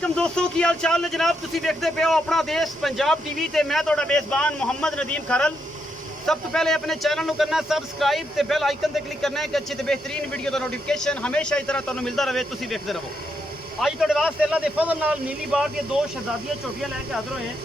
वालेकुम दोस्तों की हाल चाल ने जनाब तुसी देखते पे हो अपना देश पंजाब टीवी ते मैं तोड़ा मेज़बान मोहम्मद नदीम खरल। सब तो पहले अपने चैनल को करना सबसक्राइब ते बेल आइकन ते क्लिक करना है कि अच्छी ते बेहतरीन वीडियो का नोटिफिकेशन हमेशा इस तरह तुहानू मिलता रहे, तुसी देखते रहो। अज तुहाडे वास्ते अल्लाह दे फजल नाल नीली बार दी दो शहजादियां चोटियां लैके हाजिर होए हैं।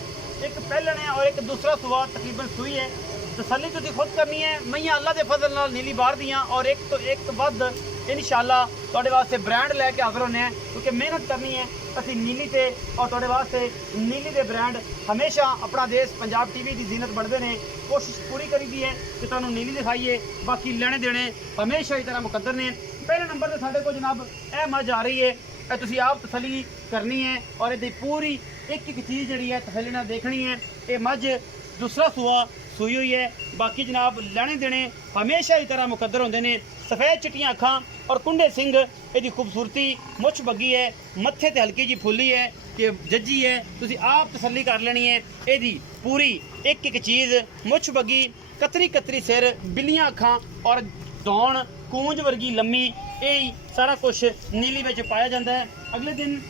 एक पहलन है और एक दूसरा सुआ तकरीबन सुई है। तसल्ली तुसी खुद करनी है, मैयां अल्लाह दे फजल नाल नीली बार दियां और एक तो एक वध इंशाअल्लाह तुहाडे वास्ते ब्रांड लैके हाजिर होने हैं, क्योंकि मेहनत करनी है असी नीली ते और तुहाडे वास्ते नीली दे ब्रांड हमेशा अपना देश पंजाब टीवी की जीनत बढ़ते हैं। कोशिश पूरी करी दी है कि तुहानू नीली दिखाइए, बाकी लेने देने हमेशा इस तरह मुकद्दर ने। पहले नंबर पर साढ़े को जनाब यह मझ आ रही है, यह तुसी आप तसली करनी है और ये पूरी एक एक चीज़ जी है तसली ना देखनी है। ये मझ दूसरा सुआ सुई हुई है, बाकी जनाब लेने देने हमेशा इस तरह मुकद्दर होंगे ने। सफ़ेद चिट्टियाँ अखां और कुंडे सिंह, यदी खूबसूरती मुछ बग्गी है, मत्थे ते हल्की जी फुल्ली है कि जज्जी है, तुसी आप तसल्ली कर लेनी है। यदी पूरी एक एक चीज़ मुछ बग्गी, कतरी कतरी सिर, बिल्लियाँ अखां और दौड़ कूंज वर्गी लम्मी, यही सारा कुछ नीली में पाया जाता है। अगले दिन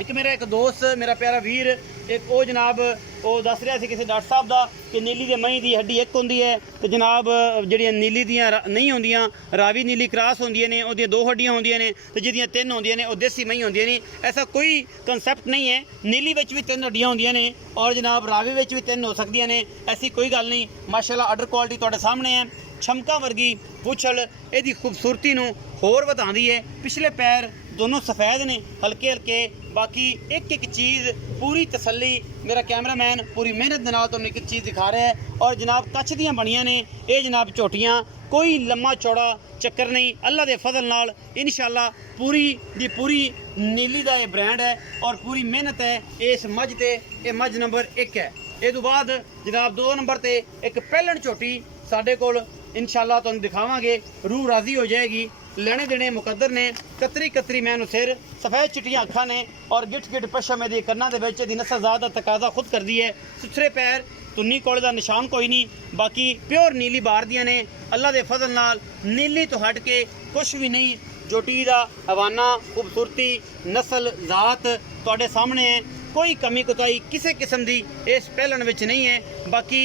एक मेरा एक दोस्त मेरा प्यारा वीर एक वो जनाब वो दस रहा किसी डॉक्टर साहब का कि नीली दे मई की हड्डी एक होंगी है, तो जनाब जी नीली दियाँ नहीं होंदियां, रावी नीली क्रॉस होंदियां ने, वो दो हड्डियां होंदियां ने, तो जिदियां तीन होंदियां ने वो देसी मई होंदियां ने। ऐसा कोई कंसैप्ट नहीं है, नीली विच भी तीन हड्डियां होंदियां ने और जनाब रावी विच भी तीन हो सकदियां ने, ऐसी कोई गल नहीं। माशाअल्लाह अडर क्वालिटी तुहाडे सामने है। छमका वर्गी पुछल यदी खूबसूरती नूं होर वधांदी है। पिछले पैर दोनों सफ़ेद ने हल्के हल्के, बाकी एक एक चीज़ पूरी तसल्ली। मेरा कैमरामैन पूरी मेहनत के नाल तुहानूं एक चीज़ दिखा रहा है और जनाब कच्छ दियां बनियां ने ये जनाब झोटियां, कोई लम्मा चौड़ा चक्कर नहीं। अल्लाह दे फजल नाल इंशाअल्लाह पूरी दी पूरी नीली दा ये ब्रांड है और पूरी मेहनत है इस मझ ते। ये मझ नंबर 1 है। ये तो बाद जनाब 2 नंबर ते एक पहलन झोटी साडे कोल इंशाअल्लाह तुहानूं दिखावांगे, रूह राजी हो जाएगी। लेने देने मुकद्दर ने, कतरी कतरी मैनू सिर, सफ़ेद चिट्टियाँ अखां ने और गिट गिट पशम दी कन्ना दे विच दी नस्ल ज़ात दा तकाजा खुद कर दी है। सुथरे पैर, तुन्नी कोले दा निशान कोई नहीं, बाकी प्योर नीली बार दियां ने। अल्लाह दे फजल नाल नीली तो हट के कुछ भी नहीं। जोटी दा हवाना, खूबसूरती, नस्ल ज़ात तुहाडे सामने है, कोई कमी कोताही किसी किस्म की इस पहलन विच नहीं है। बाकी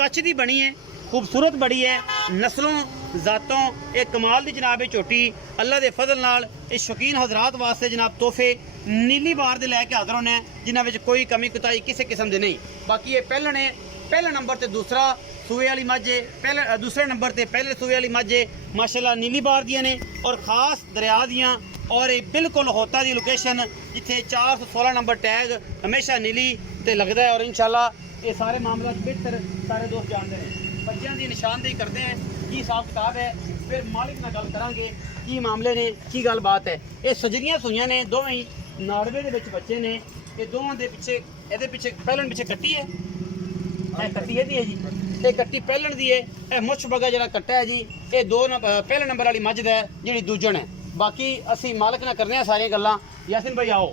कच्छ दी बनी है, खूबसूरत बड़ी है, नस्लों ज़ातों एक कमाल दी जनाब झोटी। अल्लाह दे फजल नाल इस शौकीन हजरात वास्ते जनाब तोहफे नीली बार दे लैके हाजिर होने जिन्हां विच कोई कमी कोताही किसी किस्म दे नहीं। बाकी ये पहलन है, पहले नंबर ते दूसरा सूए वाली मझ है, पहले दूसरे नंबर ते पहले सूए वाली मझ है। माशाअल्लाह नीली बार दियां ने और ख़ास दरिया दियां और ये बिल्कुल होता दी लोकेशन जिथे 416 नंबर टैग हमेशा नीली ते लगता है। और इंशाअल्लाह ये सारे मामला बेहतर सारे दोस्त जानते हैं। बच्चों की निशानदेही करते हैं की हिसाब किताब है, फिर मालिक नाल गल करांगे की मामले ने की गल बात है। ये सजरियां सुइयां ने, दोवें ही नाड़वे दे विच बच्चे ने। ये दोवां दे पिछे इहदे पिछे पहलन पिछे कट्टी है, ये कट्टी इहदी है जी, ये कट्टी पहलन दी है। ये मुछ बगा जिहड़ा कट्टा है जी, ये पहले नंबर वाली मझ दा जिहड़ी दूजण है। बाकी असी मालिक नाल करने सारियां गल्लां। यासिन भाई आओ,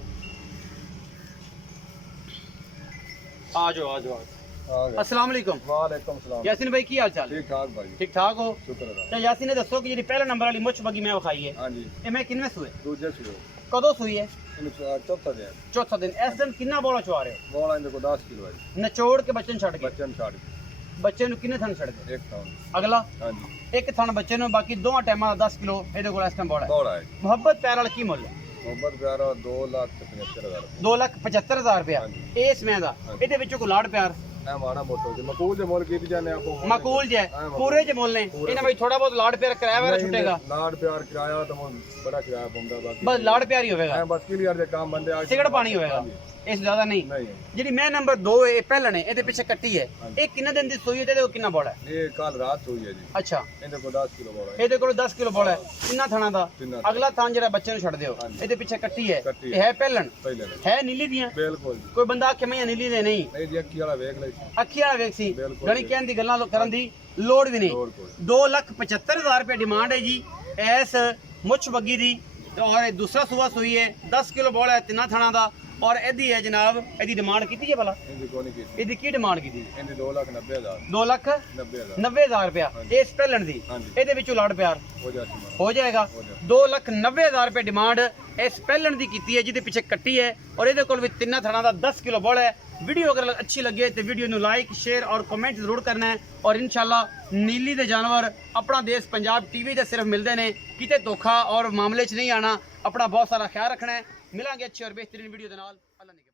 आ जाओ आ जाओ। अस्सलाम वालेकुम। वालेकुम सलाम। यासिन भाई की हाल चाल? ठीक ठाक भाई। ठीक ठाक हो? शुक्र है। तो यासिन ने दसो कि जी पहले नंबर वाली मुछ बगी मैं विखाई है, हां जी। ये मैं किनवे सुए दूजे सुए कदों सुई है? चौथा दिन। चौथा दिन। इस दिन कितना बोला चुआ रहे हो? बोला इनके को 10 किलो है। नचोड़ के बच्चे छड़ के? बच्चन छाड़ बच्चे नु किन्ने थन छड़ के? एक टाउन। अगला हां जी। एक थन बच्चे नु, बाकी दोवां टाइमां 10 किलो ਇਹਦੇ ਕੋਲ ਇਸ ਟਾਈਮ ਬੋੜਾ ਹੈ। बड़ा है। ਮੁਹੱਬਤ ਪਿਆਰ ਵਾਲਾ ਕੀ ਮੁੱਲ ਹੈ? मोहम्मद प्यारा 2,75,000। 2,75,000 ਰੁਪਇਆ ਇਸ ਮੈਂ ਦਾ। ਇਹਦੇ ਵਿੱਚੋਂ ਕੋ ਲਾੜ ਪਿਆਰ ए माड़ा मोटो जे मकूल जे मोल कीती जाने आपको माकूल जे पूरे जे मोल ने इन्हें भाई थोड़ा बहुत लाड़ प्यार किराया वगैरह छुटेगा? लाड़ प्यार किराया तो बड़ा किराया पौंदा, बाकी बस लाड़ प्यार ही होगा, बस क्लियर जे काम बंदे आ सिगड़ पानी होगा, इस ज्यादा नहीं। जी मैं नंबर 2 ये पहले ने ये पिछे कट्टी है, एक किन्ने दिन दी सोई है, किन्ना बड़ा है? ये कल रात सोई है जी। अच्छा, इनके को 10 किलो बड़ा है। ਇਹਦੇ ਕੋਲ 10 ਕਿਲੋ ਬੋਲਾ ਹੈ। ਕਿੰਨਾ ਥਾਣਾ ਦਾ? ਅਗਲਾ ਥਾਂ ਜਿਹੜਾ ਬੱਚੇ ਨੂੰ ਛੱਡ ਦਿਓ, ਇਹਦੇ ਪਿੱਛੇ ਕੱਟੀ ਹੈ। ਇਹ ਹੈ ਪਹਿਲਣ ਹੈ ਨੀਲੀ ਦੀਆਂ? ਬਿਲਕੁਲ। ਕੋਈ ਬੰਦਾ ਆਖੇ ਮੈਂ ਨੀਲੀ ਦੇ ਨਹੀਂ, ਨਹੀਂ ਜੀ ਅੱਖੀ ਵਾਲਾ ਵੇਖ ਲੈ, ਅੱਖੀ ਵਾਲਾ ਵੇਖ ਸੀ, ਗਣੀ ਕਹਿਣ ਦੀ ਗੱਲਾਂ ਕਰਨ ਦੀ ਲੋੜ ਵੀ ਨਹੀਂ। 2,75,000 ਰੁਪਏ ਡਿਮਾਂਡ ਹੈ ਜੀ ਇਸ ਮੁੱਛ ਬੱਗੀ ਦੀ। और ये दूसरा सूआ सूई है 10 किलो बॉल है तिना थणा दा और एदी है जनाब एदी डिमांड कीती है भला इनकी कोनी की एदी की डिमांड कीती इनकी 2,90,000 2,90,000 रुपया इस पहलन दी हाँ जी। ਇਹਦੇ ਵਿੱਚੋਂ ਲਾੜ ਪਿਆਰ हो जाती है ਹੋ ਜਾਏਗਾ 2,90,000 रुपए डिमांड इस पहलन ਦੀ ਕੀਤੀ ਹੈ ਜਿਹਦੇ ਪਿੱਛੇ ਕੱਟੀ ਹੈ ਔਰ ਇਹਦੇ ਕੋਲ ਵੀ ਤਿੰਨਾਂ ਥਣਾ ਦਾ 10 किलो बॉल है वीडियो अगर अच्छी लगे तो वीडियो ਨੂੰ लाइक शेयर और कमेंट जरूर करना है और इंशाल्लाह नीली दे जानवर अपना देश पंजाब टीवी ਤੇ सिर्फ मिलते हैं किते धोखा और मामले च नहीं आना अपना बहुत सारा ख्याल रखना है मिलांगे अच्छी और बेहतरीन वीडियो ਦੇ ਨਾਲ अल्लाह